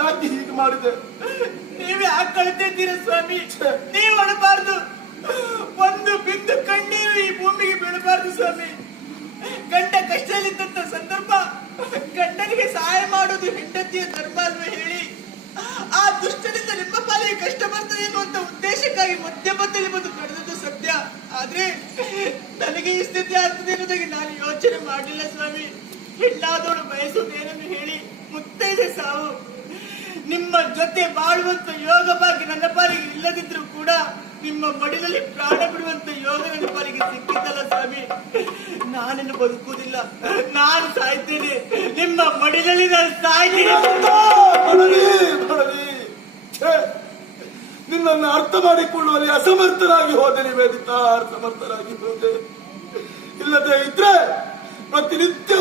ಯಾಕೆ ಹೀಗೆ ಮಾಡಿದೆ? ನೀವೇ ಯಾಕೆ ಕಳ್ತಿದ್ದೀರ ಸ್ವಾಮಿ? ನೀವು ಅಳಬಾರ್ದು. ಒಂದು ಬಿಂದು ಕಣ್ಣೀರು ಈ ಭೂಮಿಗೆ ಬೀಳಬಾರ್ದು ಸ್ವಾಮಿ. ಗಂಡ ಕಷ್ಟದಲ್ಲಿದ್ದಂತ ಸಂದರ್ಭ, ಗಂಡನಿಗೆ ಸಹಾಯ ಮಾಡೋದು ಹೆಂಡತಿಯ ಧರ್ಮ ಅಲ್ವೇ ಹೇಳಿ? ಆ ದುಷ್ಟನಿಂದ ನಿಮ್ಮ ಪಾಲಿಗೆ ಕಷ್ಟ ಬರ್ತದೆ ಎನ್ನುವಂತ ಉದ್ದೇಶಕ್ಕಾಗಿ ಮಧ್ಯಮದಲ್ಲಿ ಬಂದು ನಡೆದದ್ದು ಸತ್ಯ. ಆದ್ರೆ ನನಗೆ ಈ ಸ್ಥಿತಿ ಆಗ್ತದೆ ಅನ್ನೋದಾಗಿ ನಾನು ಯೋಚನೆ ಮಾಡಲಿಲ್ಲ ಸ್ವಾಮಿ. ಹೆಣ್ಣಾದವಳು ಬಯಸುವುದೇನನ್ನು ಹೇಳಿ? ಮುತ್ತೈದೆ ಸಾವು. ನಿಮ್ಮ ಜೊತೆ ಬಾಳುವಂತ ಯೋಗ ಭಾಗ್ಯ ನನ್ನ ಪಾಲಿಗೆ ಇಲ್ಲದಿದ್ರು ಕೂಡ ನಿಮ್ಮ ಮಡಿಲಲ್ಲಿ ಪ್ರಾಣ ಬಿಡುವಂತ ಯೋಗ ನನ್ನ ಪಾಲಿಗೆ ಸಿಕ್ಕಿದ್ದಲ್ಲ ಸ್ವಾಮಿ. ನಾನೇನು ಬದುಕುವುದಿಲ್ಲ, ನಾನು ಸಾಯ್ತೇನೆ. ನಿಮ್ಮ ಮಡಿಲಲ್ಲಿ ನಾನು ಸಾಯ್ತೇನೆ. ನಿನ್ನನ್ನು ಅರ್ಥ ಮಾಡಿಕೊಳ್ಳುವಲ್ಲಿ ಅಸಮರ್ಥರಾಗಿ ಹೋದೆ ನಿವೇದಿತಾ, ಅಸಮರ್ಥರಾಗಿ ಹೋದೆ. ಇಲ್ಲದೆ ಇದ್ರೆ ಪ್ರತಿನಿತ್ಯ